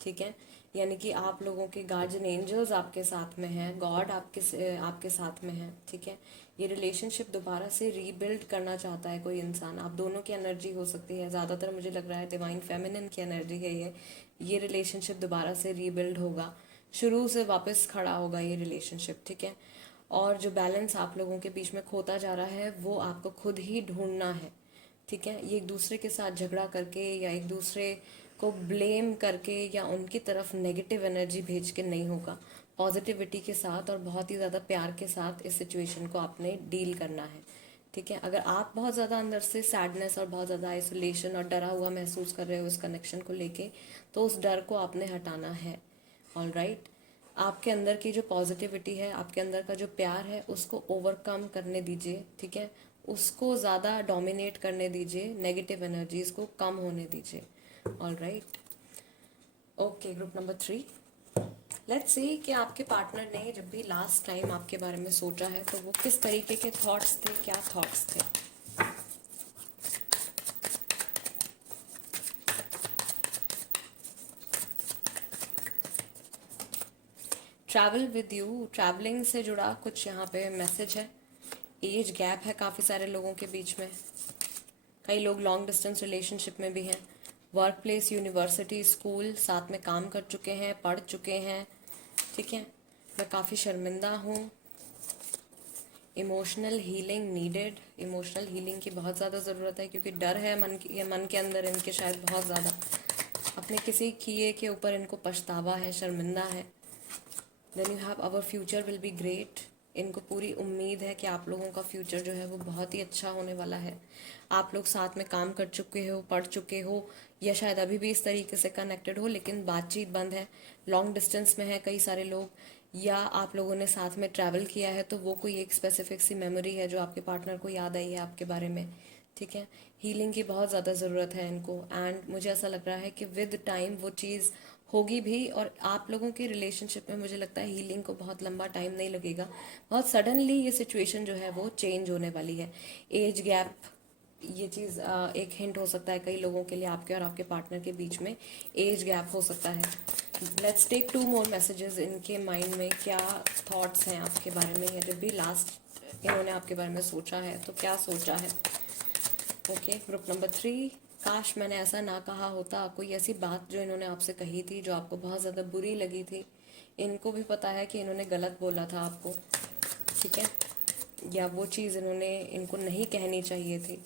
ठीक है, यानी कि आप लोगों के गार्जियन एंजल्स आपके साथ में हैं, गॉड आपके साथ में है। ठीक है, ये रिलेशनशिप दोबारा से रीबिल्ड करना चाहता है कोई इंसान, आप दोनों की एनर्जी हो सकती है, ज़्यादातर मुझे लग रहा है डिवाइन फेमिनिन की एनर्जी है ये रिलेशनशिप दोबारा से रीबिल्ड होगा, शुरू से वापस खड़ा होगा ये रिलेशनशिप। ठीक है, और जो बैलेंस आप लोगों के बीच में खोता जा रहा है वो आपको खुद ही ढूंढना है। ठीक है, ये एक दूसरे के साथ झगड़ा करके या एक दूसरे को ब्लेम करके या उनकी तरफ नेगेटिव एनर्जी भेज के नहीं होगा, पॉजिटिविटी के साथ और बहुत ही ज़्यादा प्यार के साथ इस सिचुएशन को आपने डील करना है। ठीक है, अगर आप बहुत ज़्यादा अंदर से सैडनेस और बहुत ज़्यादा आइसोलेशन और डरा हुआ महसूस कर रहे हो इस कनेक्शन को लेके, तो उस डर को आपने हटाना है। ऑल राइट, आपके अंदर की जो पॉजिटिविटी है, आपके अंदर का जो प्यार है, उसको ओवरकम करने दीजिए, ठीक है। उसको ज़्यादा डोमिनेट करने दीजिए, नेगेटिव एनर्जीज को कम होने दीजिए। All right, okay. Group number 3, let's see कि आपके पार्टनर ने जब भी लास्ट टाइम आपके बारे में सोचा है तो वो किस तरीके के थॉट्स थे, क्या थॉट्स थे। ट्रैवल विद यू, ट्रैवलिंग से जुड़ा कुछ यहाँ पे मैसेज है। एज गैप है काफ़ी सारे लोगों के बीच में, कई लोग लॉन्ग डिस्टेंस रिलेशनशिप में भी हैं। वर्क प्लेस, यूनिवर्सिटी, स्कूल, साथ में काम कर चुके हैं, पढ़ चुके हैं, ठीक है। मैं काफ़ी शर्मिंदा हूँ। Emotional healing needed, emotional healing की बहुत ज़्यादा ज़रूरत है, क्योंकि डर है मन के अंदर इनके शायद बहुत ज़्यादा। अपने किसी किए के ऊपर इनको पछतावा है, शर्मिंदा है। Then you have our future will be great, इनको पूरी उम्मीद है कि आप लोगों का फ्यूचर जो है वो बहुत ही अच्छा होने वाला है। आप लोग साथ में काम कर चुके हो, पढ़ चुके हो, या शायद अभी भी इस तरीके से कनेक्टेड हो, लेकिन बातचीत बंद है, लॉन्ग डिस्टेंस में है कई सारे लोग, या आप लोगों ने साथ में ट्रैवल किया है तो वो कोई एक स्पेसिफिक सी मेमोरी है जो आपके पार्टनर को याद आई है आपके बारे में, ठीक है। हीलिंग की बहुत ज़्यादा ज़रूरत है इनको, एंड मुझे ऐसा लग रहा है कि विद टाइम वो चीज़ होगी भी। और आप लोगों की रिलेशनशिप में मुझे लगता है हीलिंग को बहुत लंबा टाइम नहीं लगेगा, बहुत सडनली ये सिचुएशन जो है वो चेंज होने वाली है। एज गैप, ये चीज़ एक हिंट हो सकता है कई लोगों के लिए, आपके और आपके पार्टनर के बीच में एज गैप हो सकता है। Let's take 2 more messages. इनके माइंड में क्या थॉट्स हैं आपके बारे में, या जब भी लास्ट इन्होंने आपके बारे में सोचा है तो क्या सोचा है। ओके, ग्रुप नंबर 3, काश मैंने ऐसा ना कहा होता। कोई ऐसी बात जो इन्होंने आपसे कही थी जो आपको बहुत ज़्यादा बुरी लगी थी, इनको भी पता है कि इन्होंने गलत बोला था आपको, ठीक है, या वो चीज़ इनको नहीं कहनी चाहिए थी।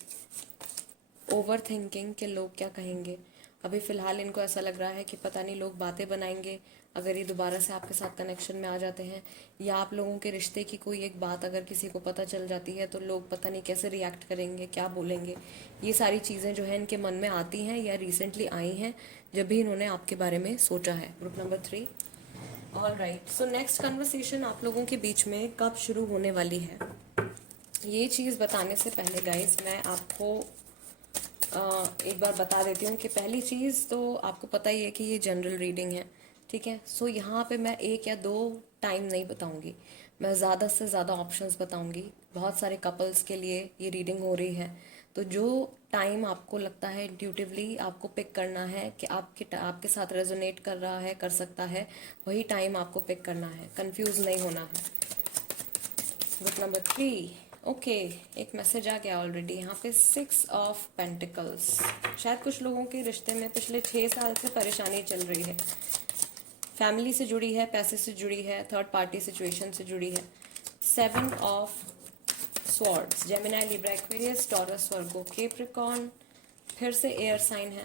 ओवर थिंकिंग कि लोग क्या कहेंगे। अभी फ़िलहाल इनको ऐसा लग रहा है कि पता नहीं लोग बातें बनाएंगे अगर ये दोबारा से आपके साथ कनेक्शन में आ जाते हैं, या आप लोगों के रिश्ते की कोई एक बात अगर किसी को पता चल जाती है तो लोग पता नहीं कैसे रिएक्ट करेंगे, क्या बोलेंगे। ये सारी चीज़ें जो है इनके मन में आती हैं या रिसेंटली आई हैं जब भी इन्होंने आपके बारे में सोचा है। Group number 3, all right. So next conversation आप लोगों के बीच में कब शुरू होने वाली है, ये चीज़ बताने से पहले गाइस मैं आपको एक बार बता देती हूँ कि पहली चीज़ तो आपको पता ही है कि ये जनरल रीडिंग है, ठीक है। सो यहाँ पे मैं 1 या 2 टाइम नहीं बताऊँगी, मैं ज़्यादा से ज़्यादा ऑप्शंस बताऊँगी। बहुत सारे कपल्स के लिए ये रीडिंग हो रही है, तो जो टाइम आपको लगता है इंट्यूटिवली आपको पिक करना है कि आपके साथ रेजोनेट कर रहा है, कर सकता है, वही टाइम आपको पिक करना है, कंफ्यूज नहीं होना है। बुक नंबर 3, ओके, एक मैसेज आ गया ऑलरेडी यहाँ पे। 6 ऑफ पेंटिकल्स, शायद कुछ लोगों के रिश्ते में पिछले 6 साल से परेशानी चल रही है, फैमिली से जुड़ी है, पैसे से जुड़ी है, थर्ड पार्टी सिचुएशन से जुड़ी है। 7 of swords, Gemini, Libra, Aquarius, taurus, Virgo, Capricorn, फिर से एयर साइन है।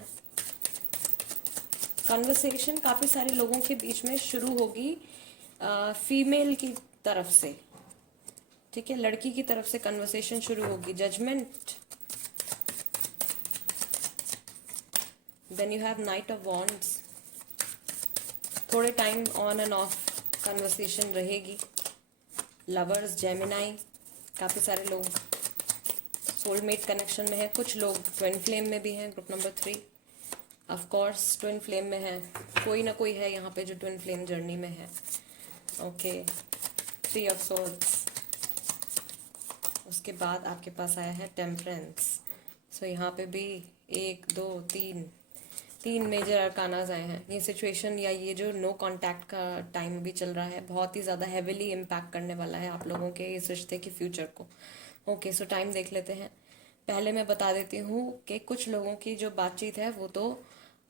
कन्वर्सेशन काफ़ी सारे लोगों के बीच में शुरू होगी फीमेल की तरफ से, ठीक है, लड़की की तरफ से कन्वर्सेशन शुरू होगी। Judgement, then you have knight of wands, थोड़े time on and off conversation रहेगी। लवर्स, जेमिनाई, काफ़ी सारे लोग सोलमेट कनेक्शन में है, कुछ लोग ट्विन फ्लेम में भी हैं। Group number 3, of course twin flame में है, कोई ना कोई है यहाँ पे जो ट्विन फ्लेम जर्नी में है। ओके, 3 ऑफ सोर्ड्स, उसके बाद आपके पास आया है टेम्परेंस। सो यहाँ पे भी 1 2 3 मेजर अरकानाज आए हैं। ये सिचुएशन या ये जो नो कांटेक्ट का टाइम भी चल रहा है बहुत ही ज़्यादा हैविली इम्पैक्ट करने वाला है आप लोगों के इस रिश्ते के फ्यूचर को। ओके, सो टाइम देख लेते हैं। पहले मैं बता देती हूँ कि कुछ लोगों की जो बातचीत है वो तो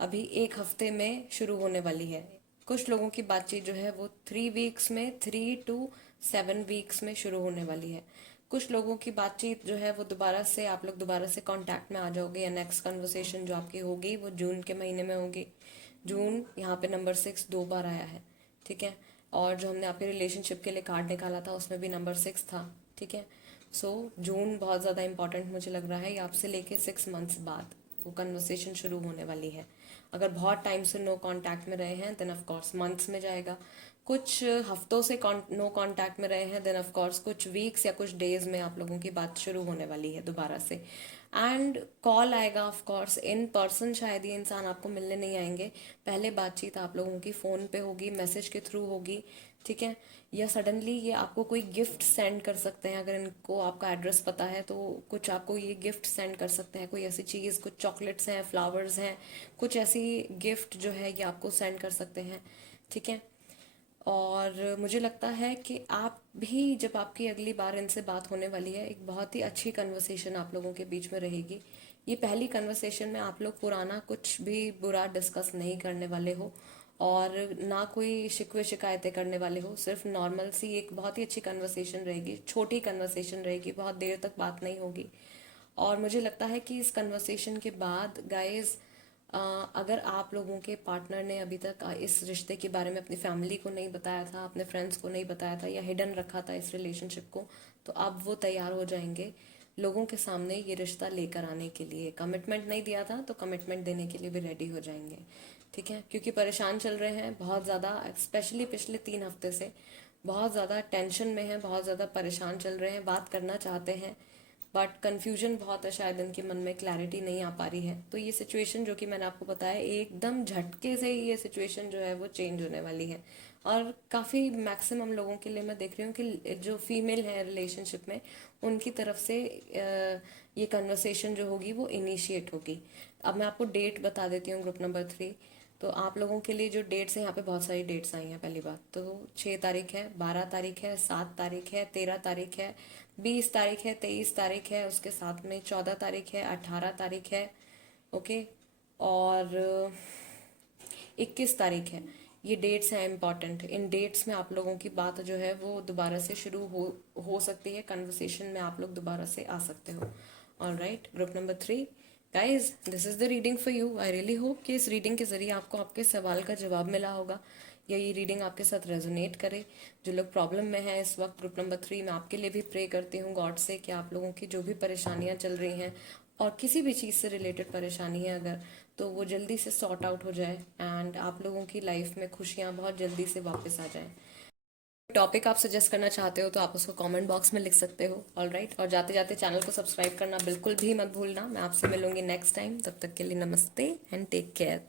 अभी 1 हफ्ते में शुरू होने वाली है। कुछ लोगों की बातचीत जो है वो 3 वीक्स में, 3 to 7 वीक्स में शुरू होने वाली है। कुछ लोगों की बातचीत जो है वो दोबारा से, आप लोग दोबारा से कांटेक्ट में आ जाओगे, या नेक्स्ट कन्वर्सेशन जो आपकी होगी वो जून के महीने में होगी। जून, यहाँ पे नंबर 6 2 बार आया है, ठीक है। और जो हमने आपके रिलेशनशिप के लिए कार्ड निकाला था उसमें भी नंबर 6 था, ठीक है। सो जून बहुत ज़्यादा इंपॉर्टेंट मुझे लग रहा है, ये आपसे लेके 6 मंथ्स बाद वो कन्वर्सेशन शुरू होने वाली है। अगर बहुत टाइम से नो कांटेक्ट में रहे हैं देन ऑफ कोर्स मंथ्स में जाएगा, कुछ हफ्तों से नो कांटेक्ट में रहे हैं, देन ऑफ कोर्स कुछ वीक्स या कुछ डेज में आप लोगों की बात शुरू होने वाली है दोबारा से। एंड कॉल आएगा ऑफ कोर्स, इन पर्सन शायद ये इंसान आपको मिलने नहीं आएंगे, पहले बातचीत आप लोगों की फ़ोन पे होगी, मैसेज के थ्रू होगी, ठीक है। या सडनली ये आपको कोई गिफ्ट सेंड कर सकते हैं, अगर इनको आपका एड्रेस पता है तो कुछ आपको ये गिफ्ट सेंड कर सकते हैं, कोई ऐसी चीज़, कुछ चॉकलेट्स हैं, फ्लावर्स हैं, कुछ ऐसी गिफ्ट जो है ये आपको सेंड कर सकते हैं, ठीक है। और मुझे लगता है कि आप भी, जब आपकी अगली बार इनसे बात होने वाली है, एक बहुत ही अच्छी कन्वर्सेशन आप लोगों के बीच में रहेगी। ये पहली कन्वर्सेशन में आप लोग पुराना कुछ भी बुरा डिस्कस नहीं करने वाले हो, और ना कोई शिकवे शिकायतें करने वाले हो, सिर्फ नॉर्मल सी एक बहुत ही अच्छी कन्वर्सेशन रहेगी, छोटी कन्वर्सेशन रहेगी, बहुत देर तक बात नहीं होगी। और मुझे लगता है कि इस कन्वर्सेशन के बाद गाइस, अगर आप लोगों के पार्टनर ने अभी तक इस रिश्ते के बारे में अपनी फैमिली को नहीं बताया था, अपने फ्रेंड्स को नहीं बताया था, या हिडन रखा था इस रिलेशनशिप को, तो अब वो तैयार हो जाएंगे लोगों के सामने ये रिश्ता लेकर आने के लिए। कमिटमेंट नहीं दिया था तो कमिटमेंट देने के लिए भी रेडी हो जाएंगे, ठीक है। क्योंकि परेशान चल रहे हैं बहुत ज़्यादा, स्पेशली पिछले 3 हफ्ते से बहुत ज़्यादा टेंशन में है, बहुत ज़्यादा परेशान चल रहे हैं, बात करना चाहते हैं बट कन्फ्यूजन बहुत है, शायद इनके मन में क्लैरिटी नहीं आ पा रही है। तो ये सिचुएशन जो कि मैंने आपको बताया, एकदम झटके से ये सिचुएशन जो है वो चेंज होने वाली है। और काफ़ी मैक्सिमम लोगों के लिए मैं देख रही हूँ कि जो फीमेल है रिलेशनशिप में, उनकी तरफ से ये कन्वर्सेशन जो होगी वो इनिशिएट होगी। अब मैं आपको डेट बता देती हूँ ग्रुप नंबर 3। तो आप लोगों के लिए जो डेट्स हैं, यहाँ पे बहुत सारी डेट्स आई हैं। पहली बात तो 6 तारीख है, 12 तारीख है, 7 तारीख है, 13 तारीख है, 20 तारीख है, 23 तारीख है, उसके साथ में 14 तारीख है, 18 तारीख है, ओके, और 21 तारीख है। ये डेट्स हैं इम्पॉर्टेंट। इन डेट्स में आप लोगों की बात जो है वो दोबारा से शुरू हो सकती है, कन्वर्सेशन में आप लोग दोबारा से आ सकते हो। All right, group number 3, guys this is the reading for you. I really hope कि इस रीडिंग के ज़रिए आपको आपके सवाल का जवाब मिला होगा, या ये रीडिंग आपके साथ रेजोनेट करे। जो लोग प्रॉब्लम में हैं इस वक्त ग्रुप नंबर 3 में, आपके लिए भी प्रे करती हूँ गॉड से कि आप लोगों की जो भी परेशानियाँ चल रही हैं, और किसी भी चीज़ से रिलेटेड परेशानी है अगर, तो वो जल्दी से सॉर्ट आउट हो जाए, एंड आप लोगों की लाइफ में खुशियाँ बहुत जल्दी से वापस आ जाएं। टॉपिक आप सजेस्ट करना चाहते हो तो आप उसको कमेंट बॉक्स में लिख सकते हो। ऑल राइट, और जाते जाते चैनल को सब्सक्राइब करना बिल्कुल भी मत भूलना। मैं आपसे मिलूंगी नेक्स्ट टाइम, तब तक के लिए नमस्ते एंड टेक केयर।